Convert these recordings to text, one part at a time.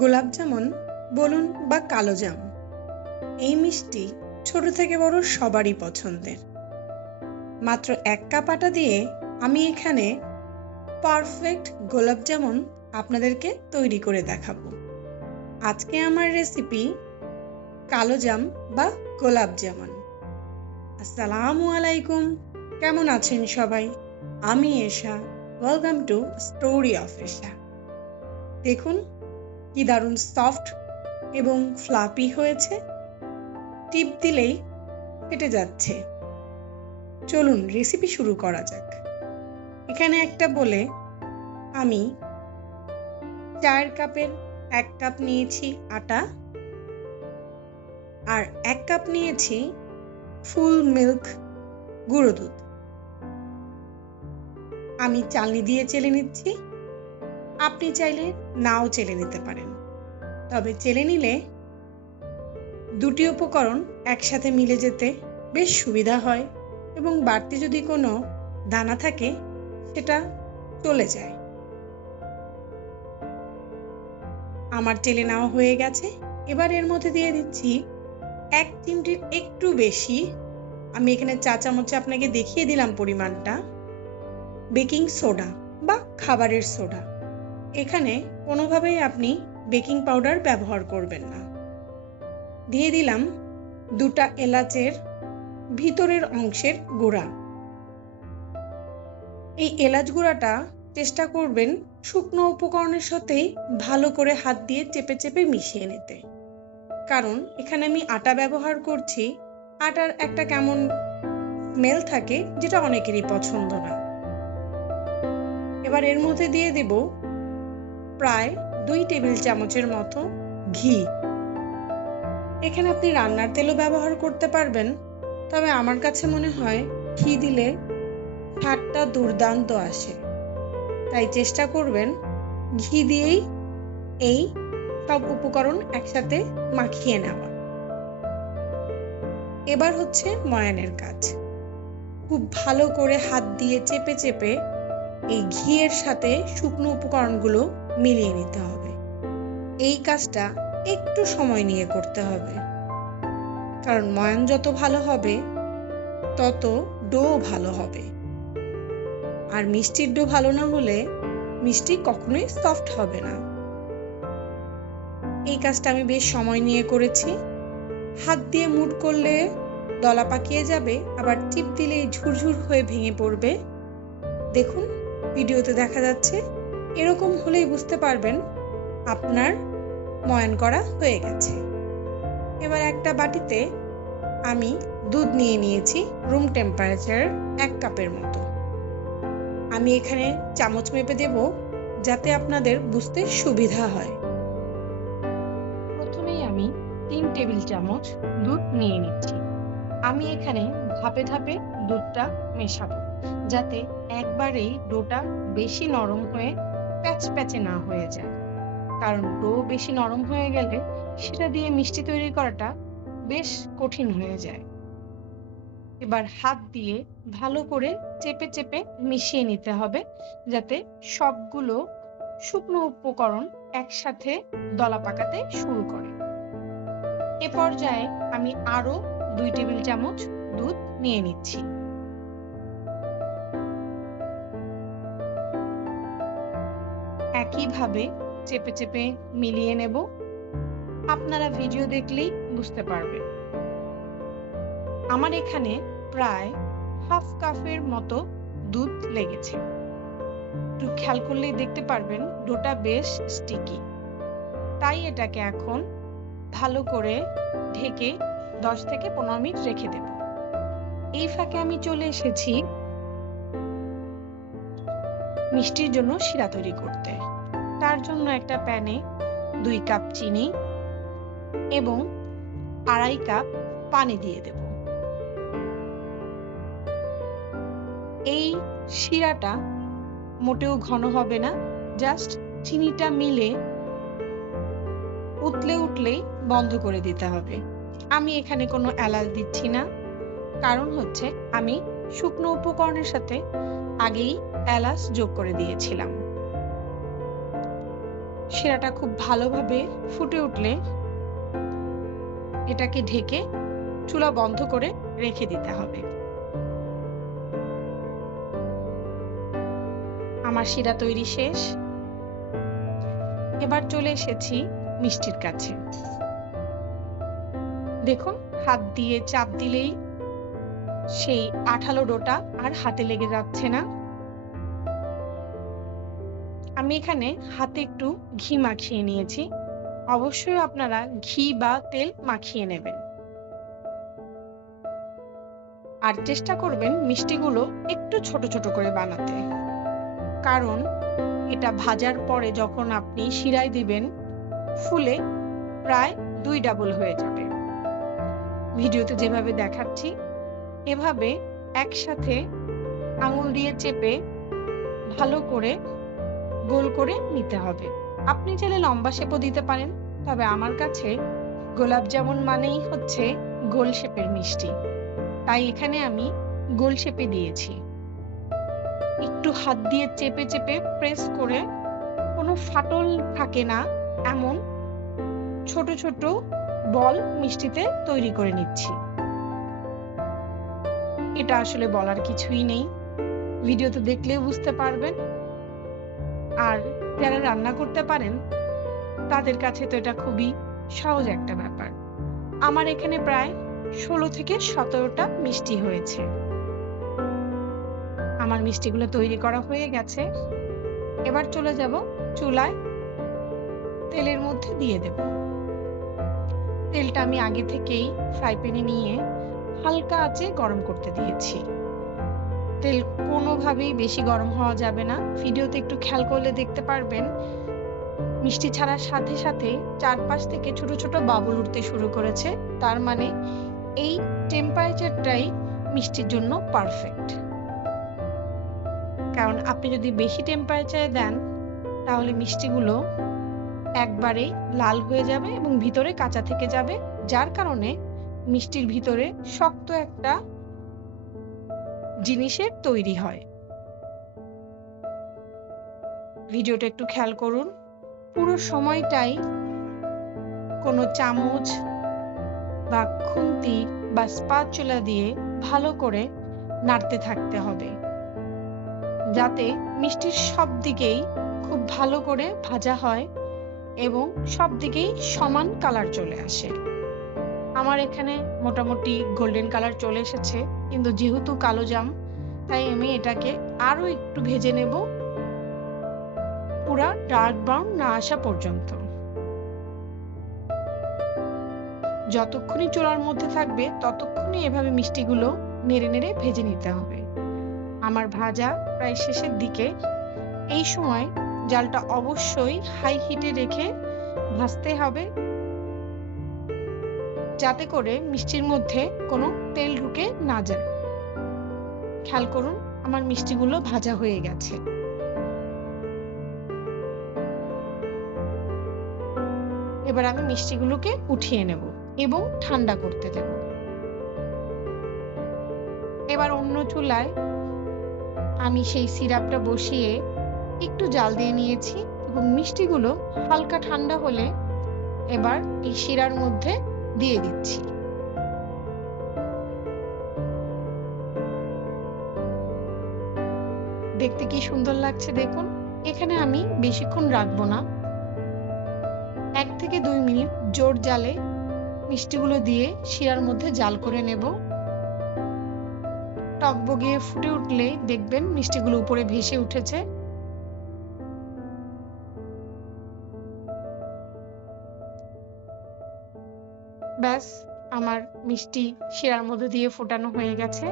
গোলাপ জামুন, বলুন বা কালো জাম এই মিষ্টি ছোট থেকে বড় সবারই পছন্দের। মাত্র এক কাপ আটা দিয়ে আমি এখানে পারফেক্ট গোলাপ জামুন আপনাদেরকে তৈরি করে দেখাবো। আজকে আমার রেসিপি কালো জাম বা গোলাপ জামুন। আসসালামু আলাইকুম, কেমন আছেন সবাই? আমি Esha welcome to story of Esha দেখুন কি দারুণ সফট এবং ফ্লাপি হয়েছে। টিপ দিলেই ফেটে যাচ্ছে। চলুন রেসিপি শুরু করা যাক। এখানে একটা বলে আমি চায়ের কাপের এক কাপ নিয়েছি আটা আর এক কাপ নিয়েছি ফুল মিল্ক গুঁড়ো দুধ। আমি চালনি দিয়ে চেলে নিচ্ছি। আপনি চাইলে নাও চেলে নিতে পারেন। তবে চেলে নিলে দুটি উপকরণ একসাথে মিলে যেতে বেশ সুবিধা হয় এবং বাড়তি যদি কোনো দানা থাকে, সেটা চলে যায়। আমার চেলে নেওয়া হয়ে গেছে। এবার এর মধ্যে দিয়ে দিচ্ছি এক চিমটির একটু বেশি। আমি এখানে চা চামচে আপনাকে দেখিয়ে দিলাম পরিমাণটা। বেকিং সোডা বা খাবারের সোডা। এখানে কোনোভাবেই আপনি বেকিং পাউডার ব্যবহার করবেন না। দিয়ে দিলাম দুটা এলাচের ভিতরের অংশের গুঁড়া। এই এলাচ গুঁড়াটা চেষ্টা করবেন শুকনো উপকরণের সাথেই ভালো করে হাত দিয়ে চেপে চেপে মিশিয়ে নিতে। কারণ এখানে আমি আটা ব্যবহার করছি, আটার একটা কেমন স্মেল থাকে যেটা অনেকেরই পছন্দ না। এবার এর মধ্যে দিয়ে দেব প্রায় দুই টেবিল চামচের মতো ঘি। এখানে আপনি রান্নার তেলও ব্যবহার করতে পারবেন, তবে আমার কাছে মনে হয় ঘি দিলে স্বাদটা দুর্দান্ত আসে। তাই চেষ্টা করবেন ঘি দিয়েই এই সব উপকরণ একসাথে মাখিয়ে নেওয়া। এবার হচ্ছে ময়ানের কাজ। খুব ভালো করে হাত দিয়ে চেপে চেপে এই ঘিয়ের সাথে শুকনো উপকরণগুলো মিলিয়ে নিতে হবে। এই কাজটা একটু সময় নিয়ে করতে হবে। কারণ ময়ান যত ভালো হবে, তত ডো ভালো হবে। আর মিষ্টির ডো ভালো না হলে মিষ্টি কখনোই সফট হবে না। এই কাজটা আমি বেশ সময় নিয়ে করেছি। হাত দিয়ে মুট করলে দলা পাকিয়ে যাবে, আবার টিপ দিলেই ঝুরঝুর হয়ে ভেঙে পড়বে। দেখুন, ভিডিওতে দেখা যাচ্ছে এরকম হলেই বুঝতে পারবেন আপনার ময়ান করা হয়ে গেছে। এবার একটা বাটিতে আমি দুধ নিয়ে নিয়েছি রুম টেম্পারেচার এক কাপের মতো। আমি এখানে চামচ মেপে দেব যাতে আপনাদের বুঝতে সুবিধা হয়। প্রথমেই আমি তিন টেবিল চামচ দুধ নিয়ে নিচ্ছি। আমি এখানে ধাপে ধাপে দুধটা মেশাবো, যাতে একবারেই ডোটা বেশি নরম হয়ে প্যাচ প্যাচে না হয়ে যায়। কারণ ডো বেশি নরম হয়ে গেলে সেটা দিয়ে মিষ্টি তৈরি করাটা বেশ কঠিন হয়ে যায়। এবার হাত দিয়ে ভালো করে চেপে চেপে মিশিয়ে নিতে হবে যাতে সবগুলো শুকনো উপকরণ একসাথে দলা পাকাতে শুরু করে। এ পর্যায়ে আমি আরও দুই টেবিল চামচ দুধ নিয়ে নিচ্ছি। একইভাবে চেপে চেপে মিলিয়ে নেব। আপনারা ভিডিও দেখলেই বুঝতে পারবেন। আমার এখানে প্রায় হাফ কাপের মতো দুধ লেগেছে। একটু খেয়াল করলেই দেখতে পারবেন, ডোটা বেশ স্টিকি তাই এটাকে এখন ভালো করে ঢেকে দশ থেকে পনেরো মিনিট রেখে দেব। এই ফাঁকে আমি চলে এসেছি মিষ্টির জন্য শিরা তৈরি করতে। তার জন্য একটা প্যানে দুই কাপ চিনি এবং আড়াই কাপ পানি দিয়ে দেব। এই শিরাটা মোটেও ঘন হবে না, জাস্ট চিনিটা মিলে উতলে উঠলেই বন্ধ করে দিতে হবে। আমি এখানে কোনো এলাচ দিচ্ছি না, কারণ হচ্ছে আমি শুকনো উপকরণের সাথে আগেই এলাচ যোগ করে দিয়েছিলাম। শিরাটা খুব ভালোভাবে ফুটে উঠলে এটাকে ঢেকে চুলা বন্ধ করে রেখে দিতে হবে। আমার শিরা তৈরি শেষ। এবার চলে এসেছি মিষ্টির কাছে। দেখুন, হাত দিয়ে চাপ দিলেই সেই আঠালো ডোটা আর হাতে লেগে যাচ্ছে না। আমি এখানে হাতে একটু ঘি মাখিয়ে নিয়েছি। অবশ্যই আপনারা ঘি বা তেল মাখিয়ে নেবেন। আর চেষ্টা করবেন মিষ্টিগুলো একটু ছোট ছোট করে বানাতে। কারণ এটা ভাজার পরে যখন আপনি শিরায় দিবেন, ফুলে প্রায় দুই ডাবল হয়ে যাবে। ভিডিওতে যেভাবে দেখাচ্ছি, এভাবে একসাথে আঙুল দিয়ে চেপে ভালো করে গোল করে নিতে হবে। আপনি চাইলে লম্বা শেপও দিতে পারেন, তবে আমার কাছে গোলাপ জামুন মানেই হচ্ছে গোল শেপের মিষ্টি। তাই এখানে আমি গোল শেপে দিয়েছি। একটু হাত দিয়ে চেপে চেপে প্রেস করে কোনো ফাটল থাকে না, এমন ছোট ছোট বল মিষ্টিতে তৈরি করে নিচ্ছি। এটা আসলে বলার কিছুই নেই। ভিডিওতে দেখলেও বুঝতে পারবেন আর যারা রান্না করতে পারেন, তাদের কাছে তো এটা খুবই সহজ একটা ব্যাপার। আমার এখানে প্রায় ষোলো থেকে সতেরোটা মিষ্টি হয়েছে। আমার মিষ্টিগুলো তৈরি করা হয়ে গেছে। এবার চলে যাব চুলায় তেলের মধ্যে দিয়ে দেব। তেলটা আমি আগে থেকেই ফ্রাই প্যানে নিয়ে হালকা আঁচে গরম করতে দিয়েছি। তেল কোনোভাবেই বেশি গরম হওয়া যাবে না। ভিডিওতে একটু খেয়াল করলে দেখতে পারবেন। মিষ্টি ছাড়ার সাথে সাথে চারপাশ থেকে ছোট ছোট বাবুল উঠতে শুরু করেছে। তার মানে এই টেম্পারেচারটাই মিষ্টির জন্য পারফেক্ট কারণ আপনি যদি বেশি টেম্পারেচারে দেন, তাহলে মিষ্টিগুলো একবারে লাল হয়ে যাবে এবং ভিতরে কাঁচা থেকে যাবে। যার কারণে মিষ্টির ভিতরে শক্ত একটা জিনিসের তৈরি হয়। ভিডিওটা একটু খেয়াল করুন। পুরো সময়টাই কোনো চামচ বা খুন্তি বা স্পাচুলা দিয়ে ভালো করে নাড়তে থাকতে হবে। যাতে মিষ্টির সব দিকেই খুব ভালো করে ভাজা হয় এবং সব দিকেই সমান কালার চলে আসে। আমার এখানে মোটামুটি গোল্ডেন কালার চলে এসেছে। কিন্তু যেহেতু কালো জাম, তাই আমি এটাকে আরও একটু ভেজে নেব। পুরা ডার্ক ব্রাউন না আসা পর্যন্ত। যতক্ষণই চোলার মধ্যে থাকবে, ততক্ষণই এভাবে মিষ্টিগুলো নেড়ে নেড়ে ভেজে নিতে হবে। আমার ভাজা প্রায় শেষের দিকে। এই সময় জালটা অবশ্যই হাই হিটে রেখে ভাজতে হবে। যাতে করে মিষ্টির মধ্যে কোনো তেল ঢুকে না যায়। খেয়াল করুন, আমার মিষ্টিগুলো ভাজা হয়ে গেছে। এবার আমি মিষ্টিগুলোকে উঠিয়ে নেব এবং ঠান্ডা করতে দেব। এবার অন্য চুলায় আমি সেই সিরাপটা বসিয়ে একটু জাল দিয়ে নিয়েছি এবং মিষ্টিগুলো হালকা ঠান্ডা হলে এবার এই শিরার মধ্যে দিয়ে দিচ্ছি। দেখতে কি সুন্দর লাগছে দেখুন। এখানে আমি বেশিক্ষণ রাখব না। এক থেকে দুই মিনিট জোর জালে মিষ্টিগুলো দিয়ে শিরার মধ্যে জাল করে নেব। টক বগিয়ে ফুটে উঠলে দেখবেন মিষ্টিগুলো উপরে ভেসে উঠেছে। ব্যাস, আমার মিষ্টি শিরার মধ্যে দিয়ে ফোটানো হয়ে গেছে।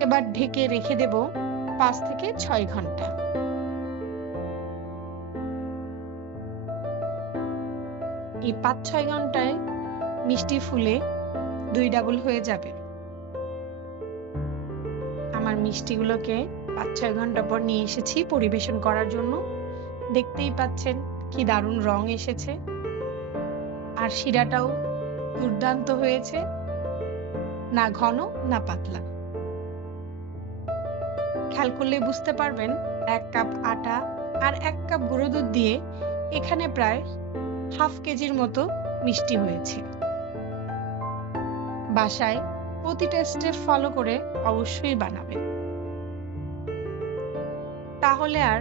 এবার ঢেকে রেখে দেব পাঁচ থেকে ছয় ঘণ্টা। এই পাঁচ ছয় ঘন্টায় মিষ্টি ফুলে দুই ডাবল হয়ে যাবে। আমার মিষ্টিগুলোকে পাঁচ ছয় ঘণ্টা পর নিয়ে এসেছি পরিবেশন করার জন্য। দেখতেই পাচ্ছেন কি দারুণ রং এসেছে। আর শিরাটাও দুর্দান্ত হয়েছে। না ঘন, না পাতলা। খেয়াল করলে বুঝতে পারবেন, এক কাপ আটা আর এক কাপ গুঁড়ো দুধ দিয়ে এখানে প্রায় হাফ কেজির মতো মিষ্টি হয়েছে। বাসায় প্রতিটা স্টেপ ফলো করে অবশ্যই বানাবেন। তাহলে আর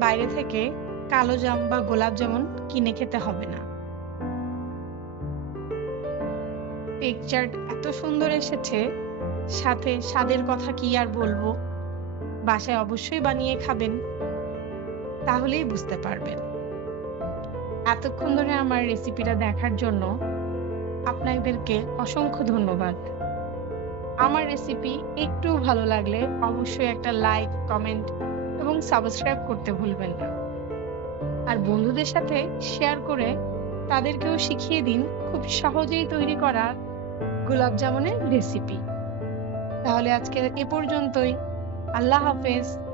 বাইরে থেকে কালো জাম বা গোলাপ জামুন কিনে খেতে হবে না। পিকচার এত সুন্দর এসেছে, সাথে স্বাদের কথা কি আর বলব? বাসায় অবশ্যই বানিয়ে খাবেন, তাহলেই বুঝতে পারবেন। এতক্ষণ ধরে আমার রেসিপিটা দেখার জন্য আপনাদেরকে অসংখ্য ধন্যবাদ। আমার রেসিপি একটু ভালো লাগলে অবশ্যই একটা লাইক কমেন্ট এবং সাবস্ক্রাইব করতে ভুলবেন না। আর বন্ধুদের সাথে শেয়ার করে তাদেরকেও শিখিয়ে দিন, খুব সহজেই তৈরি করা গোলাপ জামুনের রেসিপি তাহলে আজকে এ পর্যন্তই। আল্লাহ হাফেজ।